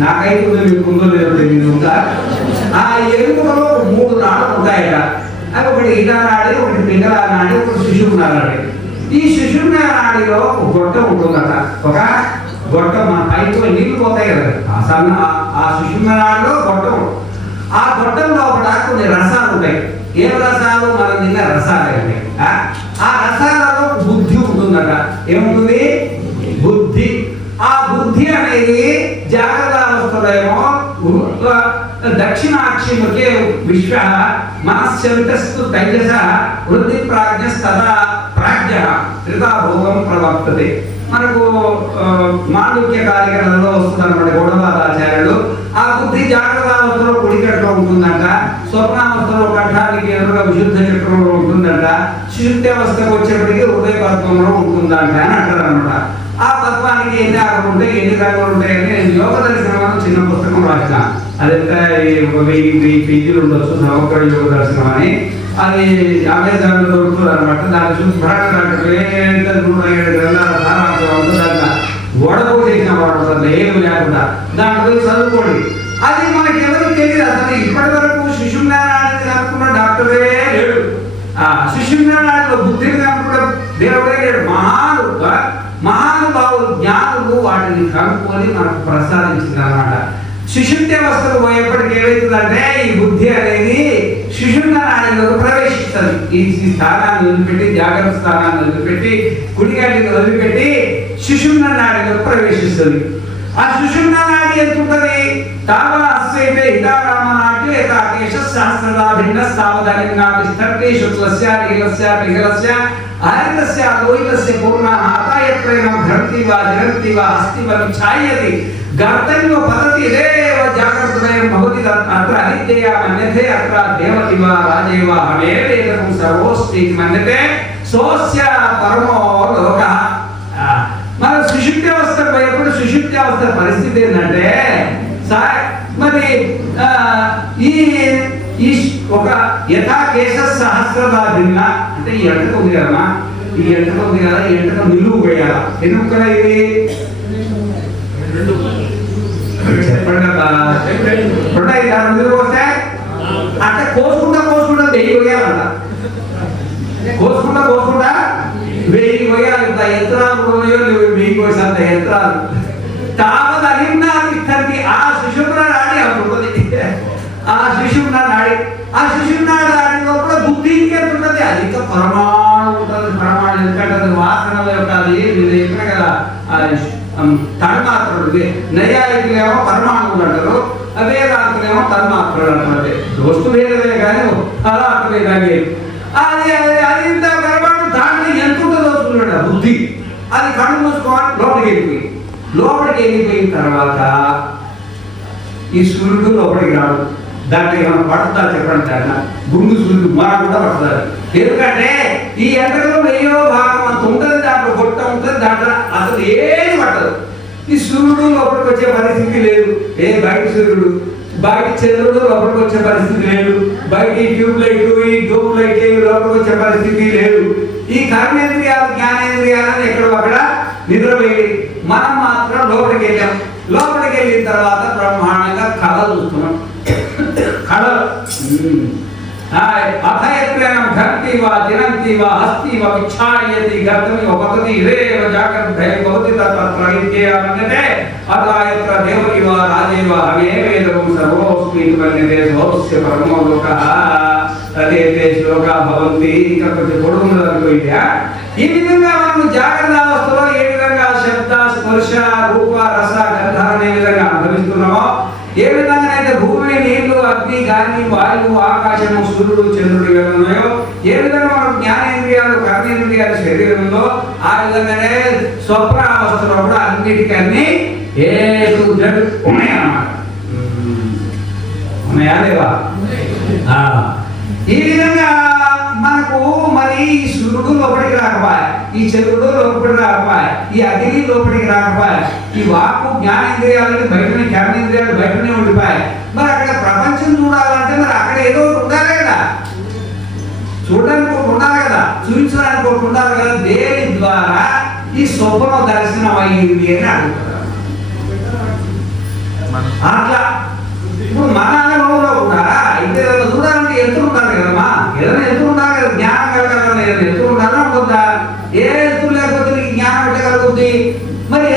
నాకైతే మీకుందో లేదో తెలియదు. ఆ ఎరుకలో 3 నాడులు ఉంటాయట. అవి ఒకటి ఇలా నాడి, ఒకటి పింగళ నాడి, ఒకటి శిశువు నాడి. ఈ శిశువు నాడిలో ఒక గొట్టం ఉంటుందట. ఒక గొట్టం మన పైకి నీళ్లు పోతాయి కదా. ఆ శిశువు నాడిలో గొట్టం. ఆ గొట్టంలో ఒకట కొన్ని రసాలు ఉంటాయి. ఏం రసాలు? మనం నిన్న రసాలు ఉంటాయి. ఆ రసాలలో బుద్ధి ఉంటుందట. ఏముంటుంది? అనేది జాగ్రత్త అవస్థలో ఏమో దక్షిణాక్షిముఖే విశ్వ మనస్యంతస్తు తైజస వృద్ధి ప్రాజ్ఞస్తదా ప్రాజ్ఞ త్రితాభోగం ప్రవర్తతే. మనకు మాండుక్య కార్యక్రమంలో వస్తుందన్నమాట గౌడవాదాచార్యులు. ఆ బుద్ధి జాగ్రత్త అవస్థలో కుడికట్లో ఉంటుందంట, స్వప్నావస్థలో కంఠానికి ఎదురుగా విశుద్ధ చక్రంలో ఉంటుందంట, సుషుప్తావస్థకు వచ్చేప్పటికీ హృదయ పద్మంలో ఉంటుందంట అని అంటారు అనమాట. ఆ తత్వానికి ఎన్ని ఆకులు ఉంటాయి, ఎన్ని రంగులు ఉంటాయని నేను యోగ దర్శనం చిన్న పుస్తకం రాసిన. అదంతా 1000 పేజీలు ఉండొచ్చు, సమగ్ర యోగ దర్శనం అని. అది అమెజాన్లో దొరుకుతుంది అనమాట. దాన్ని చూసి భ్రమణ 107 గ్రంథాల సారాంశం ఉంటుంది. దాంట్లో గొడవసేసిన వాడు ఏమి లేకుండా దాంట్లో చదువుకోండి. అది మనకి ఎవరికి తెలియదు. అసలు ఇప్పటి వరకు సుషుమ్నా నాడిని కనుక్కున్న డాక్టరే లేడు. ఆ సుషుమ్నా నాడిలో బుద్ధిని కనుక్కున్న దేవుడే లేడు. మహానుభావులు జ్ఞానులు వాటిని కనుక్కొని మనకు ప్రసాదించింది అనమాట. సుషుప్తి అవస్థకు పోయేప్పటికి ఏమవుతుందంటే ఈ బుద్ధి అనేది సుషుమ్నా నాడిలోకి ప్రవేశిస్తుంది. ఈ స్థానాన్ని వదిలిపెట్టి, జాగ్రత్త స్థానాన్ని వదిలిపెట్టి, కుడిగడ్డిని వదిలిపెట్టి సుషుమ్నా నాడిలోకి ప్రవేశిస్తుంది. ఆ సుషుమ్నా నాడి ఎంత ఉంటుంది? తావా అస్వైతే హితారామ నాట్య ఏకాకేశ శాస్త్రదా భిన్న సావధానంగా విస్తర్తే శుక్లస్య నీలస్య పిగలస్య హరితస్య లోహితస్య పూర్ణః అతాయత్రేణ భ్రంతి వా జరంతి వా అస్తి వా ఛాయతి గర్తన్యో పతతి దేవ జాగ్రత్తమయం భవతి అత్ర అనిత్యయ మన్యతే అత్ర దేవతి వా రాజే వా హమేవేదకం సర్వోస్తి మన్యతే సోస్య పరమో లోకః. మన సుషుప్తి అవస్థ పోయేప్పుడు సుషుప్తి అవస్థ పరిస్థితి ఏంటంటే మరి ఈ ఒక యథాకేశ సహస్రదా భిన్న అంటే ఈ ఎంటక ఉంది కదమ్మా, ఈ ఎంటక ఉంది కదా, ఈ ఎంటక నిలువు వేయాలా. ఎందుకు కదా ఇది చెప్పండి కదా. నిలువు వస్తే అంటే కోసుకుంటా వెయ్యి వేయాలంట. కోసుకుంటా 1000 వేయాలి. యంత్రాలు ఉన్నాయో వెయ్యి కోసేంత యంత్రాలు. తావత్ అనిమ్నాతిష్టంతి. ఆ సుషుమ్నా నాడి ఉంటుంది. ఆ సుషుమ్నా నాడి లోపల బుద్ధి ఇంకెంత ఉంటుంది? అధిక పరమాణు ఉంటుంది. పరమాణు ఎందుకంటే అది వాసనలో యొక్క అది చెప్పిన కదా తన్మాత్రుడు. నైయాయికులేమో పరమాణువులు అంటారు, వేదాంతులేమో తన్మాత్రుడు అంటారు. వస్తు వేదమే కానీ అలా అర్థమేదాన్ని అది ఇంత పరమాణు దాంట్లో ఎంత ఉంటుందో చూడండి బుద్ధి. అది కళ్ళు మూసుకోవాలి లోపలికి వెళ్ళిపోయిన తర్వాత ఈ సూర్యుడు లోపలికి రాడు. దాంట్లో ఏమైనా పడుతుందా చెప్పండి. అన్న గుండు సూర్యుడు మారకుండా పడుతుంది. ఎందుకంటే ఈ ఎంటలో 1000వ భాగం అంత ఉంటుంది. దాంట్లో గొట్ట ఉంటుంది. దాంట్లో అసలు ఏది పట్టదు. ఈ సూర్యుడు లోపలికి వచ్చే పరిస్థితి లేదు. బయట సూర్యుడు బయట చంద్రుడు లోపలికి వచ్చే పరిస్థితి లేదు. బయట ఈ ట్యూబ్ లైట్ ఈ డోమ్ లైట్ లోపలికి వచ్చే పరిస్థితి లేదు. ఈ కర్మేంద్రియాలు జ్ఞానేంద్రియాలని ఎక్కడో అక్కడ నిద్రపోయి మనం మాత్రం లోపలికి వెళ్ళాం. లోపలికి వెళ్ళిన తర్వాత బ్రహ్మాండంగా కళ చూస్తున్నాం. కళలు అథయత్రేణ భక్తి వా దినంతి వా హస్తి వా విచ్ఛాయతి గర్తమి వపతతి ఇదేవ జాగ్రత్తయం భవతి తత్ర విద్యా మన్యతే అథయత్ర దేవతి వా రాజే వా హమేవేదకం సర్వోస్మి మన్యతే సోస్య పరమో లోకః తదేతే శ్లోకా భవంతి. ఇంకా కొంచెం పొడుగుంది అనుకోయితే ఈ విధంగా మనం జాగ్రత్త అవస్థలో ఏ విధంగా శబ్ద స్పర్శ రూప రస గంధాలను ఏ విధంగా అనుభవిస్తున్నామో, ఏ విధంగానైతే భూమి నీళ్లు అగ్ని గాలి వాయువు ఆకాశము సూర్యుడు చంద్రుడు ఇవన్నీ ఉన్నాయో, ఏ విధంగా మనం జ్ఞానేంద్రియాలు కర్మేంద్రియాలు శరీరంలో ఆ విధంగానే స్వప్న అవస్థలో కూడా అన్నిటికీ ఉన్నాయన్నమాట. ఉన్నాయా లేవా? ఈ విధంగా మనకు మరి ఈ సూర్యుడు లోపలికి రాకపోయా, ఈ చంద్రుడు లోపలికి రాకపోయా, ఈ అగ్ని లోపలికి రాకపోయా, ఈ వాక్కు జ్ఞానేంద్రియాలని బయటనే కర్మేంద్రియాలు బయటనే ఉండిపోయాయి. మరి అక్కడ ప్రపంచం చూడాలంటే మరి అక్కడ ఏదో ఒకటి ఉండాలి కదా, చూడడానికి ఒకటి ఉండాలి కదా, చూపించడానికి ఒకటి ఉండాలి కదా. దేని ద్వారా ఈ స్వప్న దర్శనం అయ్యింది అని అడుగుతారు. అట్లా ఇప్పుడు మన అనుభవంలో కూడా అయితే చూడాలంటే ఎత్తులు ఉండాలి కదమ్మా. ఏదైనా ఎత్తులు ఉండాలి కదా, జ్ఞానం కలగాలన్నా ఏదైనా ఎత్తులు ఉండాలని ఉంటుందా? ఏ ఎత్తులు లేకపోతే నీకు జ్ఞానం పెట్టగలుగుతుంది. మరి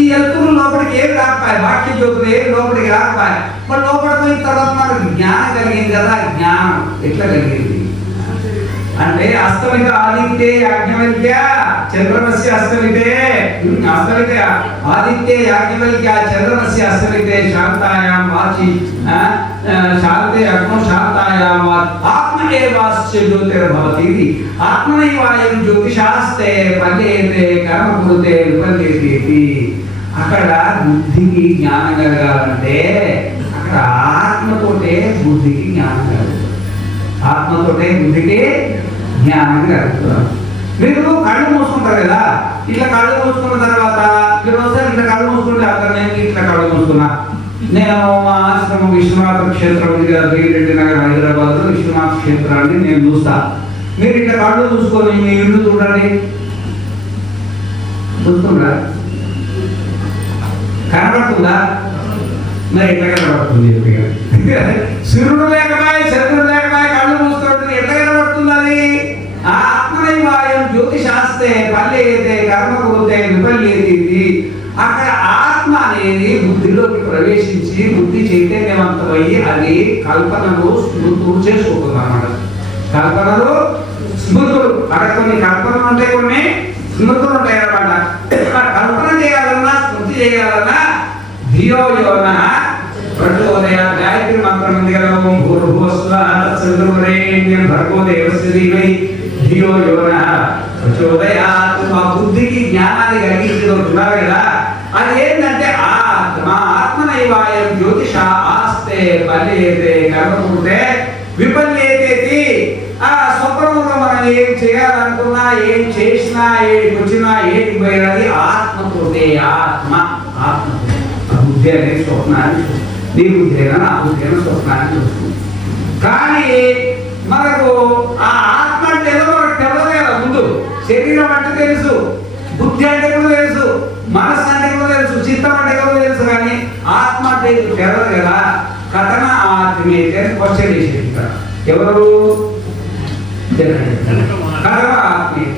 ఈ ఎత్తులు లోపలికి ఏమి రాకపోయాయి, బాహ్య జ్యోతులు ఏమి లోపలికి రాకపోయాయి. మరి లోపలికి పోయిన తర్వాత మనకు జ్ఞానం కలిగింది కదా. జ్ఞానం ఎట్లా కలిగింది? అంటే అస్తమిత ఆదిత్యే యాజ్ఞవల్క్య చంద్రమస్య అస్తమితే అస్తమితే ఆదిత్యే యాజ్ఞవల్క్య చంద్రమస్య అస్తమితే శాంతాయాం వాచి శాంతే అగ్నో శాంతాయాం ఆత్మ ఏవాస్య జ్యోతిర్భవతి ఆత్మనైవాయం జ్యోతిషాస్తే పల్యేతే కర్మ కురుతే విపల్యేతి. అక్కడ బుద్ధికి జ్ఞానం కలగాలంటే అక్కడ ఆత్మతోటే బుద్ధికి జ్ఞానం కలుగుతుంది. ఆత్మతోటే బుద్ధికి జ్ఞానం కలుగుతుంది. మీరు కళ్ళు మూసుకుంటారు కదా, ఇట్లా కళ్ళు మూసుకున్న తర్వాత మీరు ఒకసారి ఇట్లా కళ్ళు మూసుకుంటే అక్కడ నేను ఇట్లా కళ్ళు మూసుకున్నా. నేను మా ఆశ్రమం విశ్వనాథ క్షేత్రం ఉంది కదా, బీరెడ్డి నగర్ హైదరాబాద్లో విశ్వనాథ క్షేత్రాన్ని నేను చూస్తా. మీరు ఇట్లా కళ్ళు చూసుకొని మీ ఇల్లు చూడండి, చూస్తుందా? కనబడుతుందా? మరి ఎట్లా కనబడుతుంది? సూర్యుడు లేకపోయి చంద్రుడు లేకపోయి కళ్ళు మూసుకుంటుంది, ఎట్లా కనబడుతుంది? అది ఆత్మనైవాయం జ్యోతిషాస్తే పల్యేతే కర్మ కురుతే విపల్యేతి. అక్కడ ఆత్మ అనేది బుద్ధిలోకి ప్రవేశించి బుద్ధి చైతన్యవంతమయ్యి అది కల్పనలు స్మృతులు చేసుకుంటుంది అన్నమాట. కల్పనలు స్మృతులు, అక్కడ కొన్ని కల్పనలు ఉంటాయి, కొన్ని స్మృతులు ఉంటాయి అన్నమాట. కల్పన చేయాలన్నా స్మృతి చేయాలన్నా ధియో యోనః ప్రచోదయాత్. గాయత్రి మంత్రం ఉంది కదా, ఓం భూర్భువస్సువః తత్సవితుర్వరేణ్యం భర్గో దేవస్య ధీమహి ధియో యోనః ప్రచోదయాత్. మా బుద్ధికి జ్ఞానాన్ని కలిగించేది ఉన్నారు కదా, అది ఏంటంటే ఆత్మ. ఆత్మనైవాయం జ్యోతిష ఆస్తే పల్యేతే కర్మ కురుతే విపల్యేతి. ఆ స్వప్నంలో మనం ఏం చేయాలనుకున్నా, ఏం చేసినా, ఏడికి వచ్చినా, ఏడికి పోయినది ఆత్మతోటే. ఆత్మ ఆత్మ బుద్ధి అనేది స్వప్నాన్ని చూస్తుంది. నీ బుద్ధి అయినా నా బుద్ధి అయినా స్వప్నాన్ని చూస్తుంది. కానీ మనకు ఆ ఆత్మ అంటే ఏదో మనకు తెలియదు కదా. ముందు శరీరం అంటే తెలుసు, బుద్ధి అంటే కూడా తెలుసు, మనస్సు అంటే కూడా తెలుసు, చిత్తం అంటే కూడా తెలుసు, కానీ ఆత్మ అంటే ఇది తెలియదు కదా. కథన ఆత్మీయతే క్వశ్చన్ చేసేది ఎవరు? కథన ఆత్మీయత.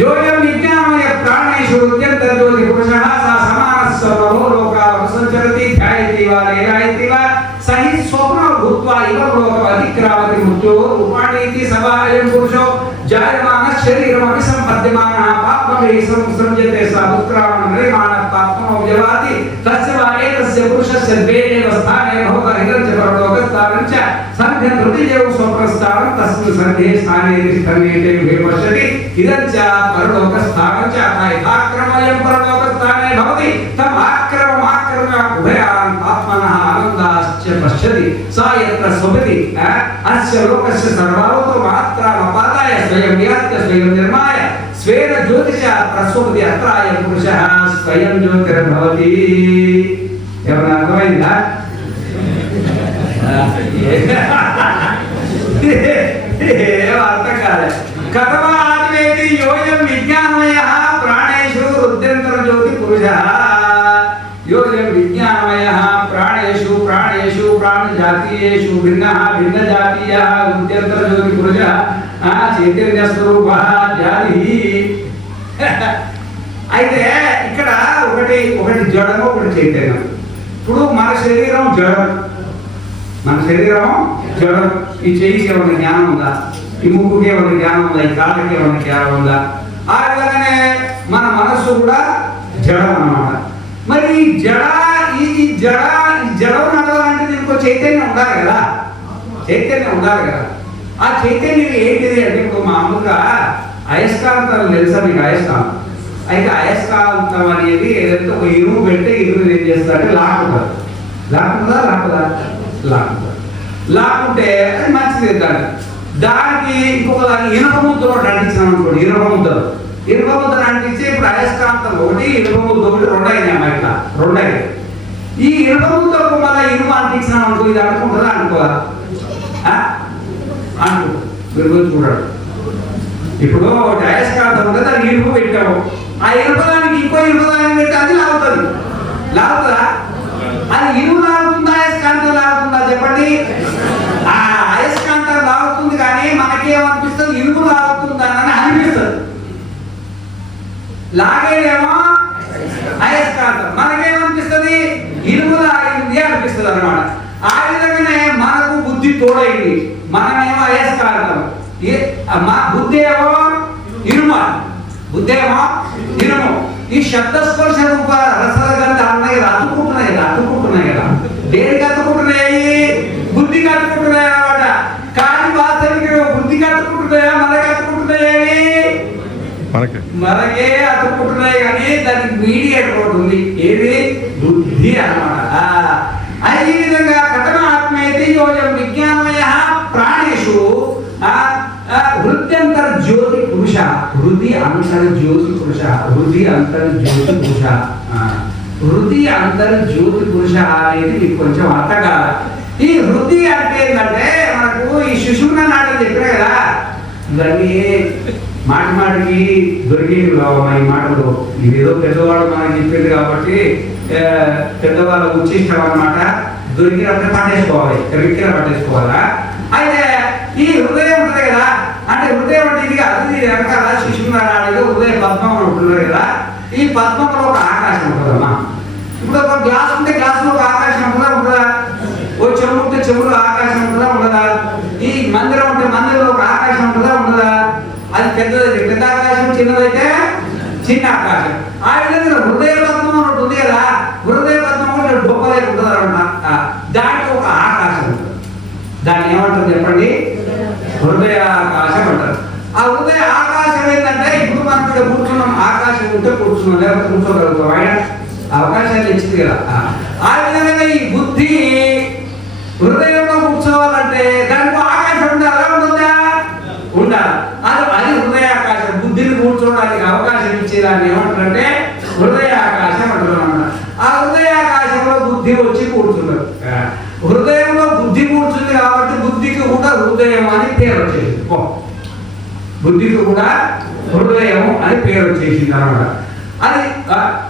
యోయం విజ్ఞానమయ ప్రాణేషు హృద్యంతర జ్యోతి పురుషః సా సమానస్వభవో లోకావః సంచరతి ధ్యాయతి వా లేయాయతి వా సహి స్వప్నో భూత్వా ఇవ లోకం అతిక్రామతి మృత్యో ఉపాడీతి సవాయం పురుషో జాయమాన శరీరమపి సంపద్యమానః పాపమే సంసృజ్యతే స ఉత్క్రామణ మ్రియమాణ పాపమో వ్యవాతి తస్య వా ఏతస్య పురుషస్య ద్వేనేవ స్థానే భవత హిరణ్య పరలోకస్థానం చ సంధ్య తృతీయో స్వప్రస్థానం తస్మిన్ సంధ్యే స్థానే తిష్టమేతే విపశ్యతి ఇదం చ పరలోకస్థానం చ యథాక్రమయం పరలోకస్థానే భవతి తం ఆక్రమ్య ఉభయాన్ ఆత్మనః ఆనందాశ్చ పశ్యతి సా యత్ర స్వపతి అస్య లోకస్య సర్వలోతో మాత్రమపాదాయ స్వయం వ్యాప్య స్వయం నిర్మాయ స్వేన జ్యోతిష ప్రస్వపతి అత్రాయ పురుషః స్వయం జ్యోతిర్భవతి. ఏమన్నా అర్థమైందా? అర్థం కాలే. కథమా ఆత్మేతి యోయం విజ్ఞానమయః ప్రాణేషు హృద్యంతర జ్యోతి పురుషః. యోయం విజ్ఞానమయః ప్రాణేషు ప్రాణేషు ప్రాణజాతీయేషు భిన్నః భిన్నజాతీయః హృద్యంతర జ్యోతి పురుషః చైతన్య స్వరూపః జాతి. అయితే ఇక్కడ ఒకటి జడము, ఒకటి చైతన్యం. ఇప్పుడు మన శరీరం జడం, మన శరీరం జడం. ఈ చెయ్యికి ఏమైనా జ్ఞానం ఉందా? ఈ ముక్కుకి ఏమైనా జ్ఞానం ఉందా? ఈ కాళ్ళకి ఏమైనా జ్ఞానం ఉందా? ఆ విధంగానే మన మనస్సు కూడా జడం అన్నమాట. మరి ఈ జడం నడవాలంటే దీనికి చైతన్యం ఉండాలి కదా, చైతన్యం ఉండాలి కదా. ఆ చైతన్యం ఏంటిది అంటే ఇప్పుడు మామూలుగా అయస్కాంతం తెలుసా మీకు? అయస్కాంతం. అయితే అయస్కాంతం అనేది ఏదైతే ఒక ఇనుము పెడితే ఇనుము ఏం చేస్తారంటే లాక్కుంటారు. లాక్కుంటుందా? లాక్కుంటే అది మంచిది. దానికి ఇంకొక దాన్ని ఇనుప ముద్దలో అంటించాం అనుకోండి. ఇనుప ముద్దలు అంటించి ఇప్పుడు అయస్కాంతం ఒకటి, ఇనుప ముద్ద ఒకటి, రెండైనా. ఈ ఇనుప ముద్దకు మళ్ళీ ఇనుప అంటించినాం అనుకో, ఇది అనుకుంటుందా? అనుకోదా? మీరు చూడండి. ఇప్పుడు అయస్కాంతం ఉంటుంది, దానికి ఇనుప పెట్టాము. ఆ ఇనుపదానికి ఇంకో ఇనుపదాన్ని పెట్టి అది లాగుతుందా? అది ఇనుము లాగుతుందా, అయస్కాంతం లాగుతుందా? చెప్పండి. ఆ అయస్కాంతం లాగుతుంది, కానీ మనకేమనిపిస్తుంది? ఇనుము లాగుతుందా అని అనిపిస్తుంది. లాగేదేమో అయస్కాంతం, మనకేమనిపిస్తుంది? ఇనుము లాగింది అనిపిస్తుంది అన్నమాట. ఆ విధంగానే మనకు బుద్ధి తోడైంది. మనమేమో అయస్కాంతం, బుద్ధి ఏమో ఇనుమ, బుద్ధి ఏమో ఇనుము. ఈ శబ్దస్పర్శ రూప రసగంధ అన్నాయి కదా, అతుక్కుంటున్నాయి కదా. దేనికి అతుక్కుంటున్నాయి? బుద్ధికి అతుక్కుంటున్నాయి అన్నమాట. కానీ వాస్తవిక బుద్ధికి అతుక్కుంటున్నాయా, మనకి అతుక్కుంటున్నాయి? మనకే అతుక్కుంటున్నాయి. కానీ దానికి మీడియేటర్ ఒకటి ఉంది, ఏది? బుద్ధి అన్నమాట. ఈ విధంగా కథన ఆత్మైతే యోజం విజ్ఞానమయ ప్రాణేషు హృద్యంతర్జ్యోతి పురుష, హృది అంతర్జ్యోతి పురుష, హృది అంతర్జ్యోతి పురుష. హృది అంతర్జ్యోతి పురుష అనేది మీకు కొంచెం అర్థం కాదు. ఈ హృది అంటే ఏంటంటే మనకు ఈ శిశువున నాటని చెప్పిన కదా, ఇవన్నీ మాటికి దొరికేవి కావమ్మా ఈ మాటలు. ఇదేదో పెద్దవాళ్ళు మనకి చెప్పింది కాబట్టి పెద్దవాళ్ళ ఉచ్చిష్టం అన్నమాట. దొరికినప్పుడే పట్టేసుకోవాలి, రిక్కిన పట్టేసుకోవాలా. అయితే ఈ హృదయం ఉంటుంది కదా, అంటే హృదయం అంటే ఇది కాదు, ఇది వెనకాల శిశువునాడు హృదయ పద్మం ఉంటుంది కదా. ఈ పద్మంలో ఒక ఆకాశం ఉంటుందమ్మా. ఇప్పుడు ఒక గ్లాస్ ఉంటే గ్లాసులో ఒక ఆకాశం ఉంటుందా? ఓ చెంబు ఉంటే చెంబులో ఆకాశం ఉండదా? ఈ మందిరం ఉంటే మందిరంలో ఒక ఆకాశం ఉండదా? అది పెద్దదైతే పెద్ద ఆకాశం, చిన్నదైతే చిన్న ఆకాశం. ఆ విధంగా హృదయ పద్మం ఒకటి ఉంది కదా, హృదయ పద్మం కూడా డొప్పలే ఉంటుంది అనమాట. దాంట్లో ఒక ఆకాశం ఉంటుంది. దాన్ని ఏమంటారు చెప్పండి? హృదయాకాశం అంటారు. ఆ హృదయ ఆకాశం ఏంటంటే ఇప్పుడు మనం ఇక్కడ కూర్చున్నాం, ఆకాశం ఉంటే కూర్చున్నాం, లేకపోతే కూర్చోగలుగుతాం. ఆయన అవకాశాలు ఇచ్చింది కదా. ఆ విధంగా ఈ బుద్ధి హృదయంలో కూర్చోవాలంటే దానికి ఆకాశం ఉండాలా, ఉండాలి. అది హృదయాకాశం. బుద్ధిని కూర్చోవడానికి అవకాశం ఇచ్చేదాన్ని ఏమంటారంటే హృదయాకాశం అంటారు అన్నమాట. ఆ హృదయాకాశంలో బుద్ధి వచ్చి కూర్చున్నారు. హృదయంలో బుద్ధి కూర్చుంది కాబట్టి బుద్ధికి కూడా హృదయం అని పేరు వచ్చేసింది. బుద్ధికి కూడా హృదయం అని పేరు వచ్చేసింది అన్నమాట. అది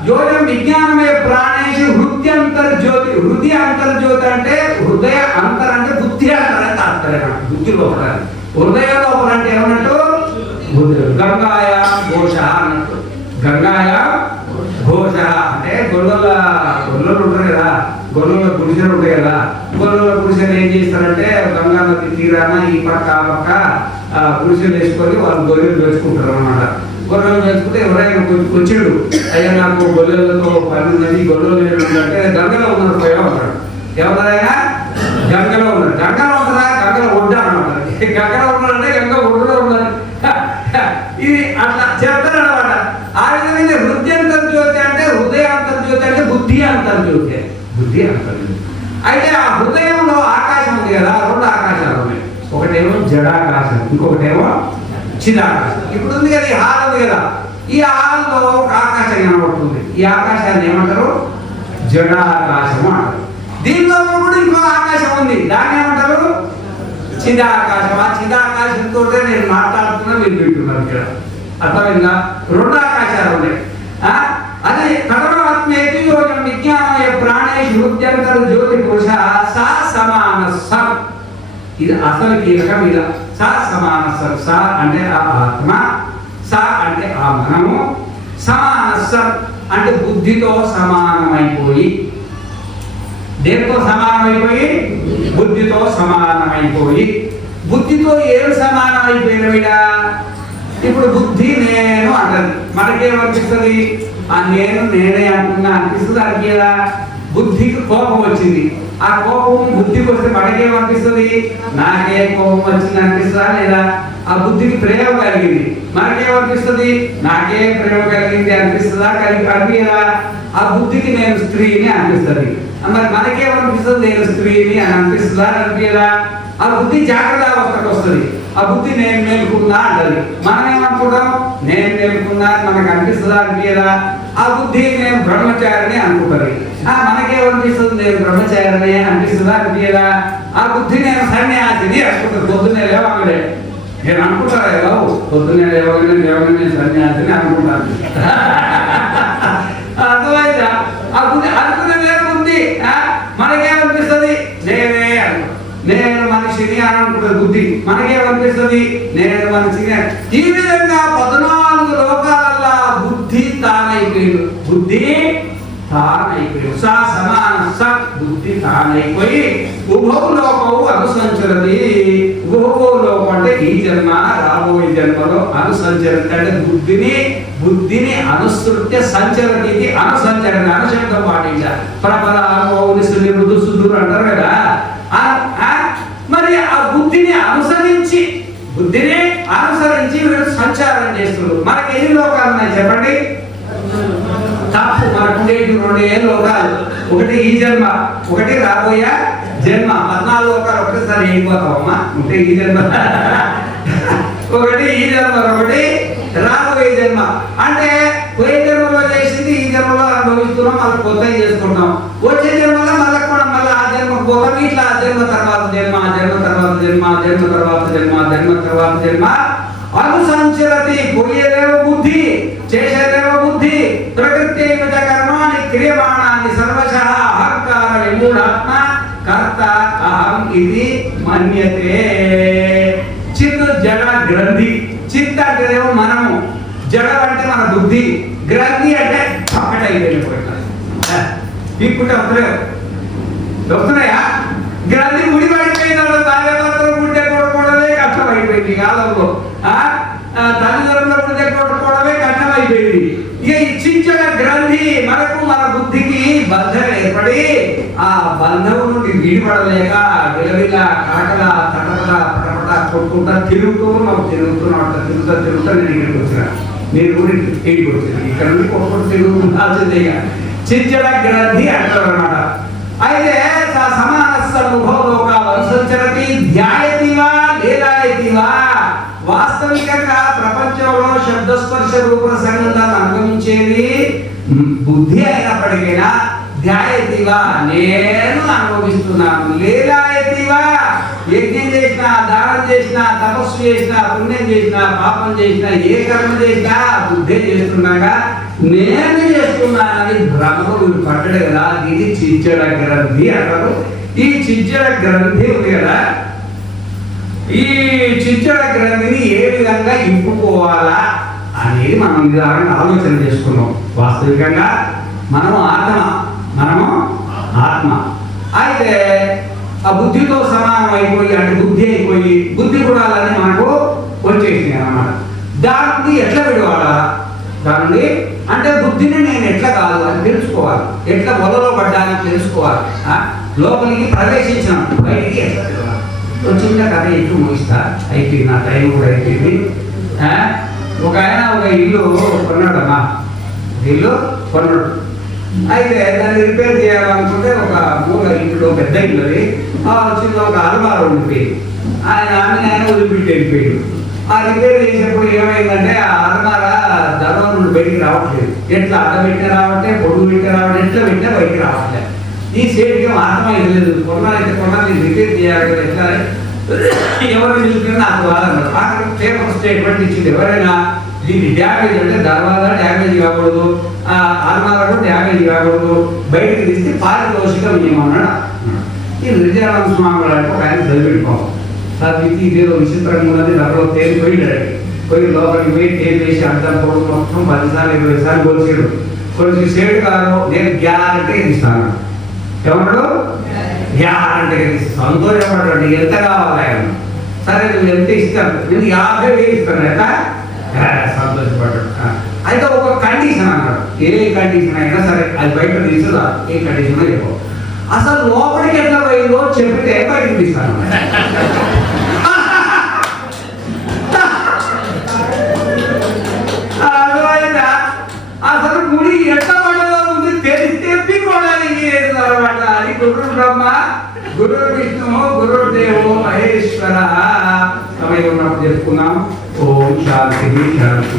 యోజం విజ్ఞానమే ప్రాణేషు హృద్యంతర్జ్యోతి. హృదయ అంతర్జ్యోతి అంటే హృదయ అంతర్ అంటే బుద్ధి అంటారని తాత్పర్యం. బుద్ధి లోపల, హృదయ లోపల అంటే ఏమన్నట్టు? గంగాయ ఘోష అన్నట్టు. గంగాయ ఘోష అంటే గొల్లలు ఉంటారు కదా, గొల్లల గుడిసెలు ఉంటాయి కదా. గొల్లల గుడిసెలు ఏం చేస్తారంటే గంగా నది తీరాన ఈ పక్క ఆ పక్క గుడిసెలు వేసుకొని వాళ్ళు గొర్రెలు వేసుకుంటారు అన్నమాట. గొర్రెలు వేసుకుంటే ఎవరైనా వచ్చాడు, అయ్యా నాకు గొర్రెలతో పని ఉన్నది, గొర్రెలు అంటే గంగలో ఉన్నారు పోయా ఉంటాడు. ఎవరైనా గంగలో ఉన్నారు. గంగలో ఉంటుందా? గంగలో ఒడ్డా అనమాట. గంగలో ఉన్నారంటే గంగ ఒడ్డులో ఉన్నారు. ఇది అట్లా చెప్తారు అనమాట. ఆ విధంగా హృదయాంతర్జ్యోతి అంటే హృదయాంతర్జ్యోతి అంటే బుద్ధి అంతర్జ్యోతి. బుద్ధి అంతర్జ్యోతి. అయితే ఆ హృదయంలో ఆకాశం ఉంది కదా, రెండు ఆకాశాలు ఉన్నాయి. ఒకటేమో జడాకాశం, ఇంకొకటేమో చిదాకాశం. ఇప్పుడు ఉంది కదా, ఈ హాల్ ఉంది కదా, ఈ హాల్లో ఒక ఆకాశం కనబడుతుంది. ఈ ఆకాశాన్ని ఏమంటారు? జడాకాశం అంటారు. దీనిలో కూడా ఇంకో ఆకాశం ఉంది, దాన్ని ఏమంటారు? చిదాకాశం. ఆ చిదాకాశంతో నేను మాట్లాడుతున్నా, మీరు వింటున్నారు ఇక్కడ. అర్థమైందా? రెండు ఆకాశాలు ఉన్నాయి. అదే కథనాత్మేతి యోజం విజ్ఞానమయ ప్రాణేషు హృద్యంతర జ్యోతి పురుష సా సమాన సత్. ఇది అసలు కీలకం. ఇది సా సమాన సత్. సా అంటే ఆ ఆత్మ, సా అంటే ఆ మనము, సమాన సత్ అంటే బుద్ధితో సమానమైపోయి. దేనితో సమానమైపోయి? బుద్ధితో సమానమైపోయి. బుద్ధితో ఏం సమానమైపోయినవిడా? ఇప్పుడు బుద్ధి నేను అంటది, మనకేమనిపిస్తుంది? ఆ నేను నేనే అంటున్నా అనిపిస్తుంది. అనిపించదా? బుద్ధికి కోపం వచ్చింది, ఆ కోపం బుద్ధికి వస్తే మనకేమనిపిస్తుంది? నాకే కోపం వచ్చింది అనిపిస్తుందా లేదా? ఆ బుద్ధికి ప్రేమ కలిగింది, మనకేమనిపిస్తుంది? నాకే ప్రేమ కలిగింది అనిపిస్తుందా? అనిపించదా? ఆ బుద్ధికి నేను స్త్రీని అనిపిస్తుంది, మరి మనకేమనిపిస్తుంది? నేను స్త్రీని అని అనిపిస్తుందా? అనిపించదా? ఆ బుద్ధి జాగ్రత్త అవస్థకు వస్తుంది. ఆ బుద్ధి నేను మేలుకున్నా అంటది, మనం ఏమనుకుంటాం? నేను మేలుకున్నా మనకు అనిపిస్తుందా? అనిపించదా? ఆ బుద్ధి నేను బ్రహ్మచారిని అనుకుంటుంది, మనకేమనిపిస్తుంది? నేను బ్రహ్మచారిని అనిపిస్తుందా? అనిపించదా? ఆ బుద్ధి నేను సన్యాసిని అనుకుంటుంది. పొద్దున్నే లేవగానే నేను అనుకుంటారా? బాబు పొద్దున్నే లేవగానే నేను సన్యాసిని అనుకుంటాను. అర్థమైందా? ఆ బుద్ధి అనుకునే బుద్ధి మనకేమనిపిస్తుంది? నేనే అనుకుంటాం. నేను మనిషిని అని అనుకుంటుంది బుద్ధి, మనకేమనిపిస్తుంది? నేను మనిషిని. ఈ విధంగా 14 లోకాలల్లో బుద్ధి తానైపోయింది. బుద్ధి తానైపోయింది. సా సమాన సత్. బుద్ధి తానైపోయి ఉభవ లోకవు అనుసంచరది. ఉభవ లోకం అంటే ఈ జన్మ జన్మ రాబోయే జన్మలో అనుసంచరతి అంటే బుద్ధిని అనుసృత్య సంచరతి అనుసంచరణ అనుశబ్దం పాటించాలి. ప్రబల అనుభవం మృదు అంటారు కదా. మరి ఆ బుద్ధిని అనుసరించి వీడు సంచారం చేస్తున్నారు. మనకి ఎన్ని లోకాలు ఉన్నాయి చెప్పండి? తప్పు. మనకుండేటి 2 లోకాలు. ఒకటి ఈ జన్మ, ఒకటి రాబోయే జన్మ. 14 లోకాలు ఒకటిసారి వెళ్ళిపోతావమ్మా. ఉంటే ఈ జన్మ ఒకటి ఈ జన్మ, ఒకటి రాబోయే జన్మ. అంటే పోయే జన్మలో చేసింది ఈ జన్మలో అనుభవిస్తున్నాం, మళ్ళీ కొత్తగా చేసుకుంటాం. వచ్చే జన్మలో మళ్ళీ ఆ జన్మకు పోతాం. ఇట్లా జన్మ తర్వాత జన్మ, జన్మ తర్వాత జన్మ, జన్మ తర్వాత జన్మ, జన్మ తర్వాత జన్మ. అనుసంచరతి పోయేదేవ బుద్ధి, చేసేదేవ బుద్ధి. ప్రకృతి కర్మాణి క్రియమాణాన్ని సర్వశః అహంకార విమూఢాత్మ కర్త అహం ఇది మన్యతే. చిత్ జడ గ్రంథి. చిత్ అంటేనేమో మనము, జడ అంటే మన బుద్ధి, గ్రంథి అంటే పక్కటైపోయిన ఇప్పుడు వస్తున్నాయా? గ్రంథి ముడి పడిపోయినాడు. భార్యాభర్తలు గుడ్డే కొట్టుకోవడమే కష్టమైపోయింది కాలంలో. తల్లిదండ్రుల గుడ్డే కొట్టుకోవడమే కష్టమైపోయింది. ఇక ఇచ్చించిన గ్రంథి మనకు మన బుద్ధికి బంధం ఏర్పడి ఆ బంధం నుండి విడిపడలేక విలవిల కాకల తటపట పటపట కొట్టుకుంటా తిరుగుతూ నేను ఇక్కడికి వచ్చిన. మీరు కూడా ఇంటికి వచ్చిన. ఇక్కడ నుండి కొట్టుకుంటూ తిరుగుతుండాల్సిందే. చించడ గ్రంథి అంటారు అన్నమాట. అయితే సమానస్సనుభవలోకావనుసంచరతి ధ్యాయతివా లీలాయతివా. వాస్తవికంగా ప్రపంచంలో శబ్దస్పర్శ రూప సంగతాన్ని అనుభవించేది బుద్ధి అయినప్పటికైనా ధ్యాయతివా నేను అనుభవిస్తున్నాను, లీలాయతివా యజ్ఞం చేసినా, దానం చేసినా, తపస్సు చేసినా, పుణ్యం చేసినా, పాపం చేసినా, ఏ కర్మ చేసినా బుద్ధే చేస్తున్నాగా నేను చేస్తున్నానని భ్రమకు వీడు పట్టడు కదా. ఇది చిచ్చడ గ్రంథి అంటారు. ఈ చిచ్చడ గ్రంథి ఉంది కదా, ఈ చిచ్చడ గ్రంథిని ఏ విధంగా ఇంపుకోవాలా అనేది మనం నిదానంగా ఆలోచన చేసుకున్నాం. వాస్తవికంగా మనము ఆత్మ. అయితే ఆ బుద్ధితో సమానం అయిపోయి, అంటే బుద్ధి అయిపోయి బుద్ధి గుణాలన్నీ మనకు వచ్చేసినాయి అన్నమాట. దాన్ని ఎట్లా విడవాలా? దాన్ని అంటే బుద్ధిని నేను ఎట్లా కాదు అని తెలుసుకోవాలి, ఎట్లా వలలో పడ్డాని తెలుసుకోవాలి. లోపలికి ప్రవేశించాను, బయటికి ఎట్లా విడవాలి. చిన్న కథ ఎక్కువ ముగిస్తా. అయిపోయింది, నా టైం కూడా అయిపోయింది. ఒక ఆయన ఒక ఇల్లు కొన్నాడమ్మా, ఇల్లు కొన్నాడు. అయితే దాన్ని రిపేర్ చేయాలనుకుంటే ఒక మూల ఇంట్లో పెద్ద ఇల్లు అది చిన్న ఒక అలమార ఉండిపోయింది. ఆయన వదిలిపెట్టి వెళ్ళిపోయాడు. ఆ రిపేర్ చేసేప్పుడు ఏమైందంటే ఆ అలమార దళం నుండి బయటికి రావట్లేదు. ఎట్లా అడ్డబెట్టిన రావట్లే, పొడుగు పెట్టిన రావట్లేదు, ఎట్లా పెట్టినా బయటికి రావట్లేదు. ఈ సేఫ్గా అర్థమైంది. కొన్నాళ్ళు రిపేర్ చేయాలి కదా, ఎట్లా ఎవరు నిలుచుకుని నాకు వాదన్నారు. అక్కడ పేపర్ స్టేట్మెంట్ ఇచ్చింది. ఎవరైనా దీన్ని డ్యామేజ్ అంటే దర్వాజా డ్యామేజ్ కాకూడదు, అలమార డ్యామేజ్ కాకూడదు, బయటకు తీస్తే పారితోషికం ఏమన్నాడు. ఈ నిజానంద స్వామి అంటే ఒక ఆయన చదివిపోవాలి. చదివితే ఇదేదో విచిత్రంగా ఉన్నది, దాంట్లో తేలిపోయినాడు. పోయి లోపలికి పోయి తేలి వేసి అర్థం పొడుగు మొత్తం 10 సార్లు 20 సార్లు కొలిసాడు. కొలిసి సేటు కాదు, నేను గ్యారంటీగా ఇస్తాను. ఏమన్నాడు? గ్యారంటీగా ఇస్తాను. సంతోషపడ్డాడు. ఎంత కావాలి ఆయన? సరే నువ్వు ఎంత ఇస్తాను? నేను 50,000 ఇస్తాను. ఎంత సంతోషపడ్డాడు. అయితే ఒక కండిషన్ అన్నాడు. ఏ కండిషన్ అయినా సరే అది బయట తీసుకురా, ఏ కండిషన్ చెప్పు. అసలు లోపలికి ఎట్లా పోయిందో చెప్తే బయటకు తీస్తాను. అసలు గుడి ఎట్లా పడదో ఉంది తెలిస్తే కొడాలి అనమాట. అది గురు బ్రహ్మ, గురు విష్ణు, గురుదేవో మహేశ్వర. సమయం ఉన్నప్పుడు చెప్పుకున్నాం. ఓం శాంతి శాంతి.